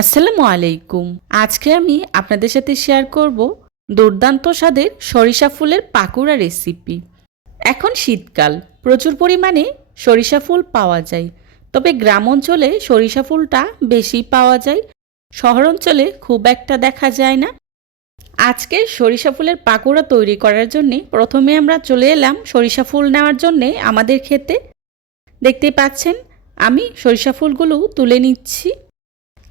আসসালামু আলাইকুম। আজকে আমি আপনাদের সাথে শেয়ার করব দুর্দান্ত স্বাদের সরিষা ফুলের পাকোড়া রেসিপি। এখন শীতকাল, প্রচুর পরিমাণে সরিষা ফুল পাওয়া যায়। তবে গ্রাম অঞ্চলে সরিষা ফুলটা বেশি পাওয়া যায়, শহর অঞ্চলে খুব একটা দেখা যায় না। আজকে সরিষা ফুলের পাকোড়া তৈরি করার জন্য প্রথমে আমরা চলে এলাম সরিষা ফুল নেওয়ার জন্যে আমাদের ক্ষেতে। দেখতেই পাচ্ছেন আমি সরিষা ফুলগুলো তুলে নিচ্ছি।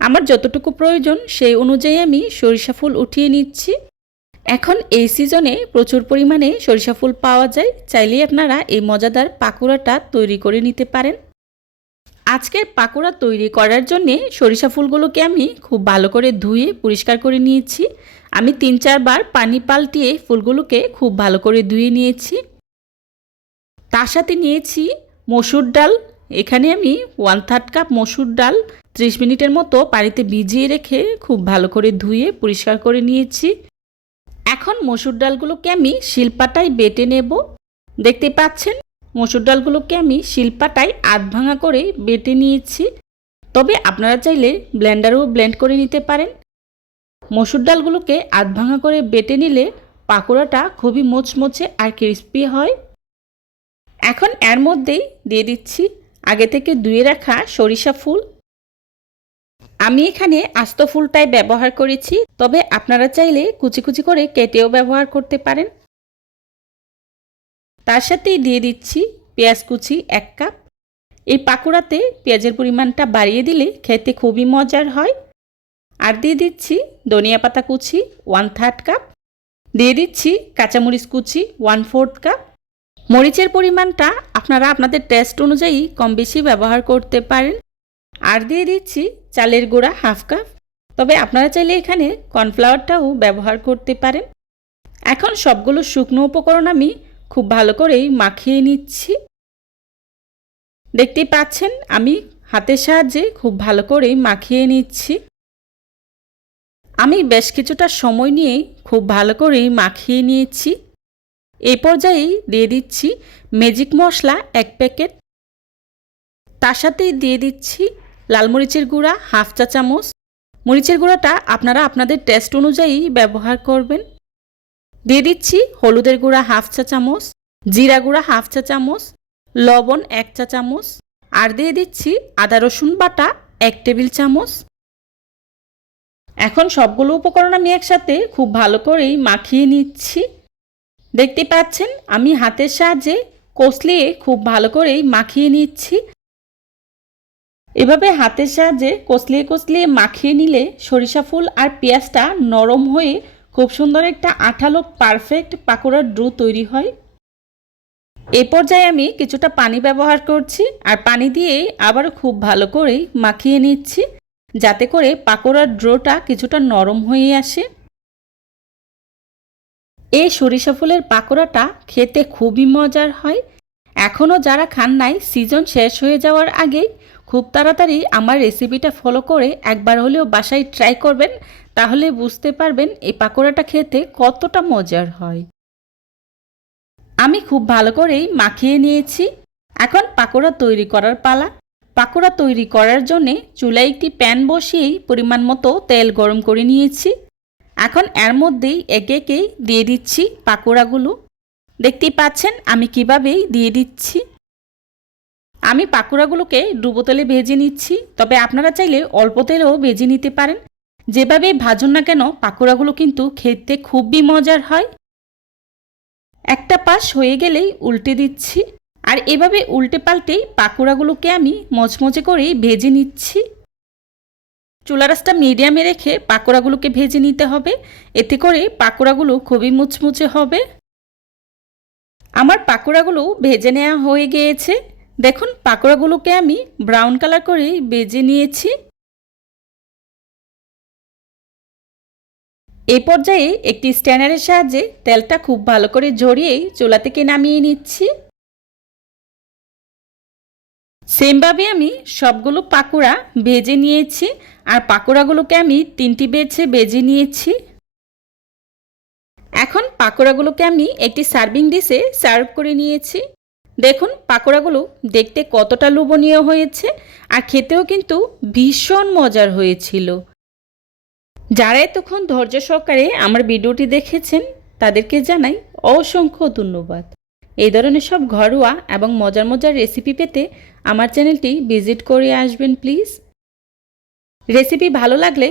আমার যতটুকু প্রয়োজন সেই অনুযায়ী আমি সরিষা ফুল উঠিয়ে নিচ্ছি। এখন এই সিজনে প্রচুর পরিমাণে সরিষা ফুল পাওয়া যায়, চাইলেই আপনারা এই মজাদার পাকোড়াটা তৈরি করে নিতে পারেন। আজকের পাকোড়া তৈরি করার জন্য সরিষা ফুলগুলোকে আমি খুব ভালো করে ধুয়ে পরিষ্কার করে নিয়েছি। আমি ৩-৪ বার পানি পাল্টিয়ে ফুলগুলোকে খুব ভালো করে ধুয়ে নিয়েছি। তার সাথে নিয়েছি মসুর ডাল। এখানে আমি 1/3 কাপ মসুর ডাল 30 মিনিটের মতো পানিতে ভিজিয়ে রেখে খুব ভালো করে ধুয়ে পরিষ্কার করে নিয়েছি। এখন মসুর ডালগুলোকে আমি শিলপাটায় বেটে নেব। দেখতে পাচ্ছেন মসুর ডালগুলোকে আমি শিলপাটায় আধ ভাঙা করে বেটে নিয়েছি। তবে আপনারা চাইলে ব্লেন্ডারেও ব্লেন্ড করে নিতে পারেন। মসুর ডালগুলোকে আধ ভাঙা করে বেটে নিলে পাকোড়াটা খুবই মোচমোচে আর ক্রিস্পি হয়। এখন এর মধ্যেই দিয়ে দিচ্ছি আগে থেকে ধুয়ে রাখা সরিষা ফুল। আমি এখানে আস্ত ফুলটাই ব্যবহার করেছি, তবে আপনারা চাইলে কুচি কুচি করে কেটেও ব্যবহার করতে পারেন। তার সাথেই দিয়ে দিচ্ছি পেঁয়াজ কুচি 1 কাপ। এই পাকোড়াতে পেঁয়াজের পরিমাণটা বাড়িয়ে দিলে খেতে খুবই মজার হয়। আর দিয়ে দিচ্ছি ধনিয়া পাতা কুচি 1/3 কাপ। দিয়ে দিচ্ছি কাঁচামরিচ কুচি 1/4 কাপ। মরিচের পরিমাণটা আপনারা আপনাদের টেস্ট অনুযায়ী কম বেশি ব্যবহার করতে পারেন। আর দিয়ে দিচ্ছি চালের গুঁড়া 1/2 কাপ। তবে আপনারা চাইলে এখানে কর্নফ্লাওয়ারটাও ব্যবহার করতে পারেন। এখন সবগুলো শুকনো উপকরণ আমি খুব ভালো করেই মাখিয়ে নিচ্ছি। দেখতেই পাচ্ছেন আমি হাতের সাহায্যে খুব ভালো করেই মাখিয়ে নিচ্ছি। আমি বেশ কিছুটা সময় নিয়ে খুব ভালো করেই মাখিয়ে নিয়েছি। এই পর্যায়েই দিয়ে দিচ্ছি ম্যাজিক মশলা 1 প্যাকেট। তার সাথেই দিয়ে দিচ্ছি লাল মরিচের গুঁড়া 1/2 চা চামচ। মরিচের গুঁড়াটা আপনারা আপনাদের টেস্ট অনুযায়ী ব্যবহার করবেন। দিয়ে দিচ্ছি হলুদের গুঁড়া 1/2 চা চামচ, জিরা গুঁড়া 1/2 চা চামচ, লবণ 1 চা চামচ। আর দিয়ে দিচ্ছি আদা রসুন বাটা 1 টেবিল চামচ। এখন সবগুলো উপকরণ আমি একসাথে খুব ভালো করেই মাখিয়ে নিচ্ছি। দেখতে পাচ্ছেন আমি হাতের সাহায্যে কষলিয়ে খুব ভালো করেই মাখিয়ে নিচ্ছি। এভাবে হাতের সাহায্যে কষলিয়ে কষলিয়ে মাখিয়ে নিলে সরিষা ফুল আর পেঁয়াজটা নরম হয়ে খুব সুন্দর একটা আঠালো পারফেক্ট পাকোড়ার ডো তৈরি হয়। এই পর্যায়ে আমি কিছুটা পানি ব্যবহার করছি আর পানি দিয়ে আবার খুব ভালো করেই মাখিয়ে নিচ্ছি, যাতে করে পাকোড়ার ডোটা কিছুটা নরম হয়ে আসে। এই সরিষা ফুলের পাকোড়াটা খেতে খুবই মজার হয়। এখনও যারা খান নাই, সিজন শেষ হয়ে যাওয়ার আগেই খুব তাড়াতাড়ি আমার রেসিপিটা ফলো করে একবার হলেও বাসায় ট্রাই করবেন, তাহলে বুঝতে পারবেন এই পাকোড়াটা খেতে কতটা মজার হয়। আমি খুব ভালো করেই মাখিয়ে নিয়েছি। এখন পাকোড়া তৈরি করার পালা। পাকোড়া তৈরি করার জন্যে চুলায় একটি প্যান বসিয়েই পরিমাণ মতো তেল গরম করে নিয়েছি। এখন এর মধ্যেই একে একে দিয়ে দিচ্ছি পাকোড়াগুলো। দেখতেই পাচ্ছেন আমি কিভাবেই দিয়ে দিচ্ছি। আমি পাকোড়াগুলোকে ডুবো তেলে ভেজে নিচ্ছি, তবে আপনারা চাইলে অল্প তেলেও ভেজে নিতে পারেন। যেভাবে ভাজুন না কেন পাকোড়াগুলো কিন্তু খেতে খুবই মজার হয়। একটা পাশ হয়ে গেলেই উল্টে দিচ্ছি, আর এভাবে উল্টে পাল্টেই পাকোড়াগুলোকে আমি মচমচে করেই ভেজে নিচ্ছি। চুলা রাসটা মিডিয়ামে রেখে পাকোড়াগুলোকে ভেজে নিতে হবে, এতে করে পাকোড়াগুলো খুবই মুচমুচে হবে। আমার পাকোড়াগুলো ভেজে নেওয়া হয়ে গিয়েছে। দেখুন পাকোড়াগুলোকে আমি ব্রাউন কালার করে ভেজে নিয়েছি। এই পর্যায়ে একটি স্ট্যানারের সাহায্যে তেলটা খুব ভালো করে ঝরিয়েই চুলা থেকে নামিয়ে নিচ্ছি। সেমভাবে আমি সবগুলো পাকোড়া ভেজে নিয়েছি, আর পাকোড়াগুলোকে আমি 3টি বেছে ভেজে নিয়েছি। এখন পাকোড়াগুলোকে আমি একটি সার্ভিং ডিশে সার্ভ করে নিয়েছি। দেখুন পাকোড়াগুলো দেখতে কতটা লোভনীয় হয়েছে, আর খেতেও কিন্তু ভীষণ মজার হয়েছিল। যারা এতক্ষণ ধৈর্য সহকারে আমার ভিডিওটি দেখেছেন তাদেরকে জানাই অসংখ্য ধন্যবাদ। এই ধরনের সব ঘরোয়া এবং মজার মজার রেসিপি পেতে আমার চ্যানেলটি ভিজিট করে আসবেন প্লিজ। রেসিপি ভালো লাগলে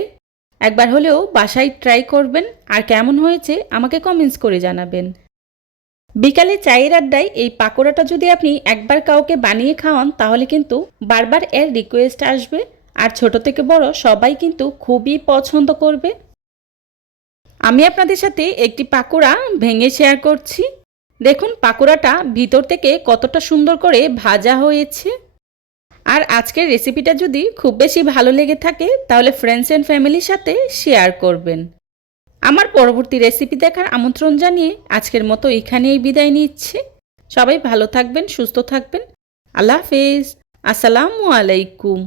একবার হলেও বাসায় ট্রাই করবেন, আর কেমন হয়েছে আমাকে কমেন্টস করে জানাবেন। বিকালে চায়ের আড্ডায় এই পাকোড়াটা যদি আপনি একবার কাউকে বানিয়ে খাওয়ান তাহলে কিন্তু বারবার এর রিকোয়েস্ট আসবে, আর ছোট থেকে বড় সবাই কিন্তু খুবই পছন্দ করবে। আমি আপনাদের সাথে একটি পাকোড়া ভেঙে শেয়ার করছি। দেখুন পাকোড়াটা ভিতর থেকে কতটা সুন্দর করে ভাজা হয়েছে। আর আজকের রেসিপিটা যদি খুব বেশি ভালো লেগে থাকে তাহলে ফ্রেন্ডস অ্যান্ড ফ্যামিলির সাথে শেয়ার করবেন। আমার পরবর্তী রেসিপি দেখার আমন্ত্রণ জানিয়ে আজকের মতো এখানেই বিদায় নিচ্ছি। সবাই ভালো থাকবেন, সুস্থ থাকবেন। আল্লাহ হাফেজ। আসসালামু আলাইকুম।